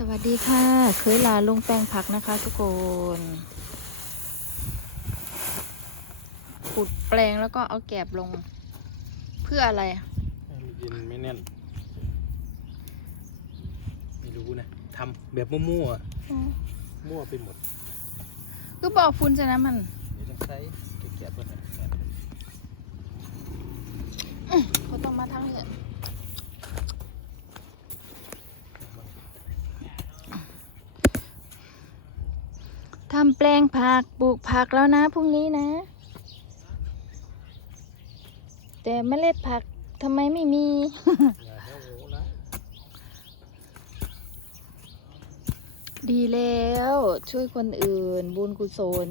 สวัสดีค่ะ เคยลาลงแปลงผักนะคะทุกคนขุดแปลงแล้วก็เอาแกบลง เพื่ออะไรให้มันดินไม่แน่น ไม่รู้นะทำแบบมั่วๆอะมั่วไปหมดก็บอกฟุ้นใช่นะมันเดี๋ยวต้องใช้เกียบๆตัวนี้เขาต้องมาทั้งนี้ ทำแปลงผักปลูกผักแล้วนะพรุ่งนี้นะ แต่เมล็ดผักทำไมไม่มี ดีแล้วช่วยคนอื่น บุญกุศล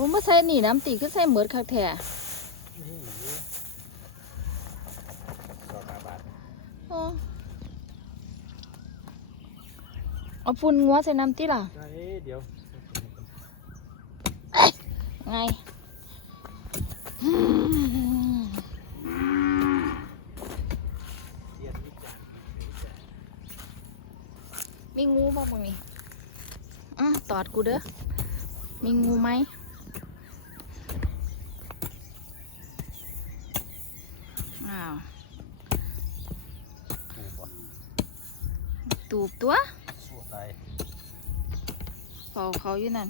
อ้มาใส่หนีน้ำตีคือใส่เหมือดคักแท้นี่สองห้าบาทอ๋อเอาฝุ่นงัวใส่น้ำตีล่ะใช่เดี๋ยวไงเทียนนิดจานมีงูบ้างมั้งนี่อะตอดกูเด้อมีงูไหม อ้าว ถูกว่ะ ตูบตัวสู้ตายเฝ้าเขาอยู่นั่น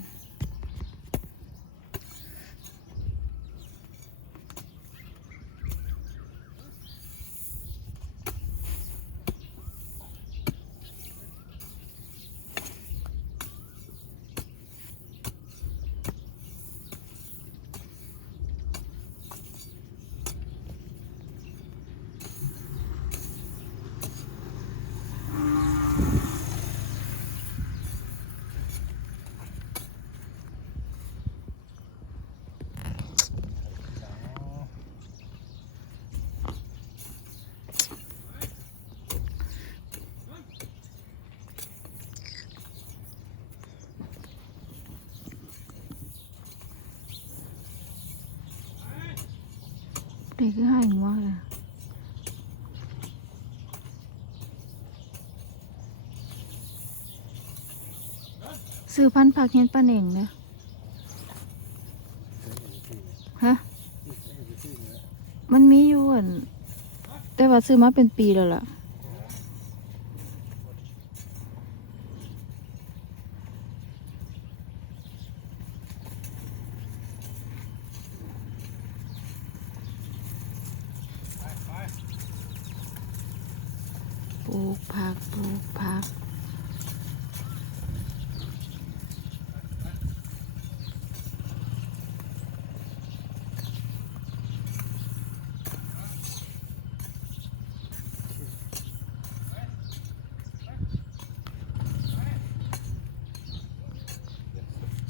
เด็กก็ให้งัวเลยซื้อพันธุ์ผักเห็นปลาเหน่งเลยฮะ มันมีอยู่อะแต่ว่าซื้อมาเป็นปีแล้วล่ะ ลูกผักปลูกผัก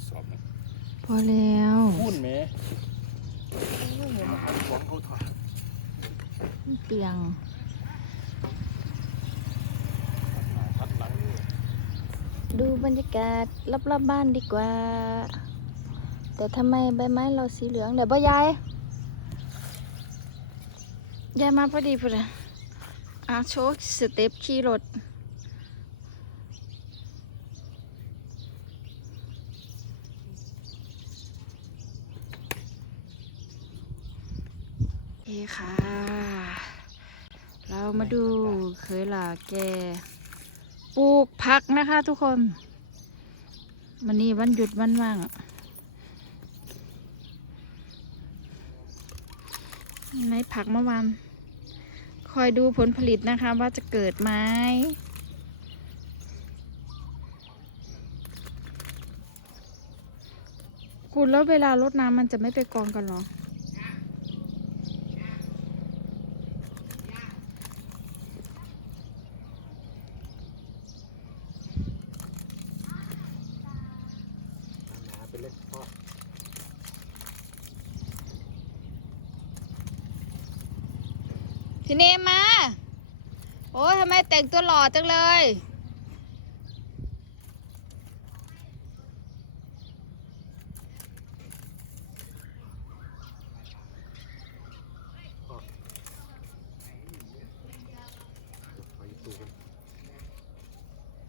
สอบนะพอแล้วพูดไหมหวังเขาถอดเตียง ทัดหลัง ดูบรรยากาศรอบๆบบ้านดีกว่า แต่ทำไมใบไม้เราสีเหลืองเดี๋ยวบ่ยายยายมาพอดีพอดีอะโชว์สเต็ปขี่รถเอค่ะ เรามาดูเคยหล่าแก ปลูกผักนะคะทุกคนวันนี้วันหยุดวันว่างในผักเมื่อวานคอยดูผลผลิตนะคะว่าจะเกิดไหมคุณแล้วเวลารดน้ำมันจะไม่ไปกองกันหรอ พี่เนมมา โอ้ยทำไมแต่งตัวหล่อจังเลย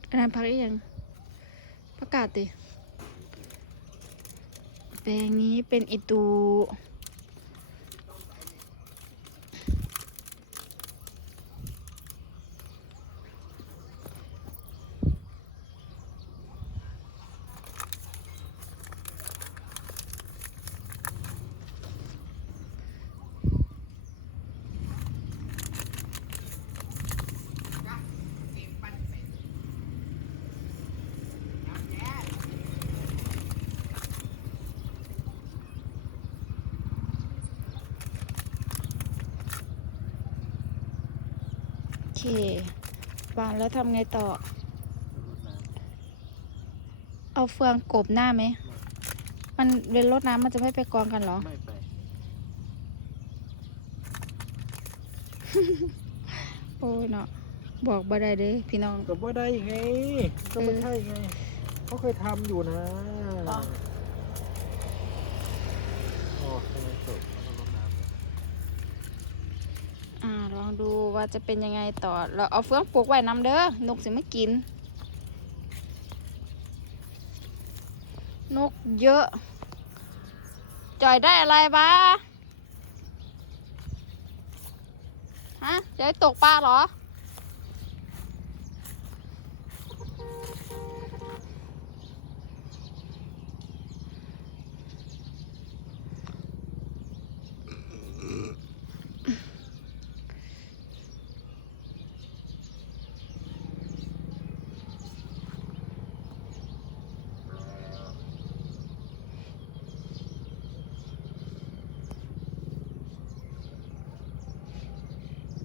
อันนั้นพักได้ยัง ประกาศติแปลงนี้เป็นไอตู เควางแล้วทำไงต่อ เอาเฟืองกบหน้าไหม มันเวลารดน้ำมันจะไม่ไปกองกันเหรอ ไม่ไป โอ้ยเนาะบอกบ่ได้เด้พี่น้อง ก็บ่ได้ไงก็ไม่ใช่ไงเขาเคยทำอยู่นะ อ๋อ อ๋อทำไมสดแล้วก็รดน้ำเนี่ย อ่าลอง ดูว่าจะเป็นยังไงต่อ เราเอาเฟืองปลูกไว้น้ำเด้อนกสิไม่กิน นกเยอะ จอยได้อะไรบ้าฮะจะตกปลาเหรอ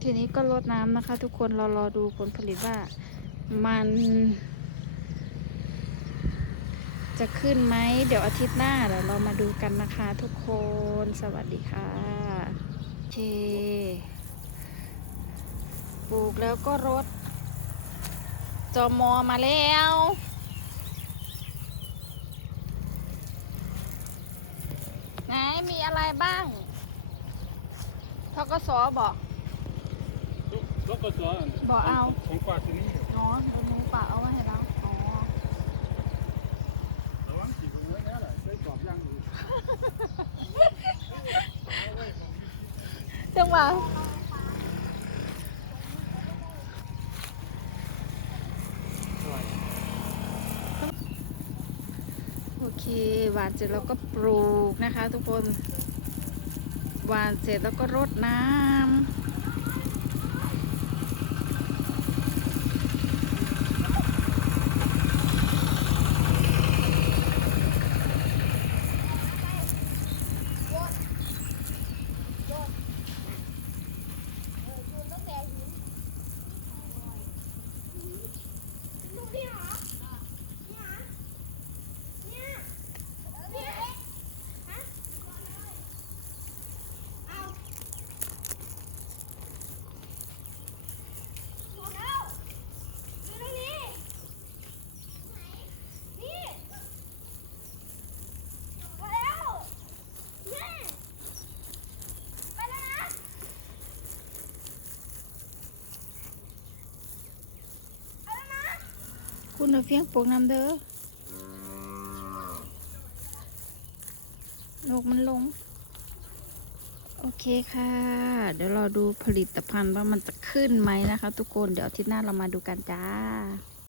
ทีนี้ก็ลดน้ำนะคะ ทุกคนเรารอดูผลผลิตว่ามัน จะขึ้นไหมเดี๋ยวอาทิตย์หน้าเดี๋ยวเรามาดูกันนะคะ ทุกคนสวัสดีค่ะโอเคปลูกแล้วก็รดจอมอมาแล้วไหนมีอะไรบ้างทกสบอก รถกระสอบบ่เอาของกวาดที่นี่อ๋อเดี๋ยวหนูปะเอาไว้ให้เราอ๋อระวังสีตรงนี้แหละใช้กรอบย่างอยู่จังหวะโอเคหวานเสร็จแล้วก็ปลูกนะคะ ทุกคนหวานเสร็จแล้วก็รดน้ำ คุณเอาเฟียงปลูกน้ำเด้อนกมันลง โอเคค่ะ เดี๋ยวเราดูผลิตภัณฑ์ว่ามันจะขึ้นไหมนะคะ ทุกคน เดี๋ยวอาทิตย์หน้าเรามาดูกันจ้า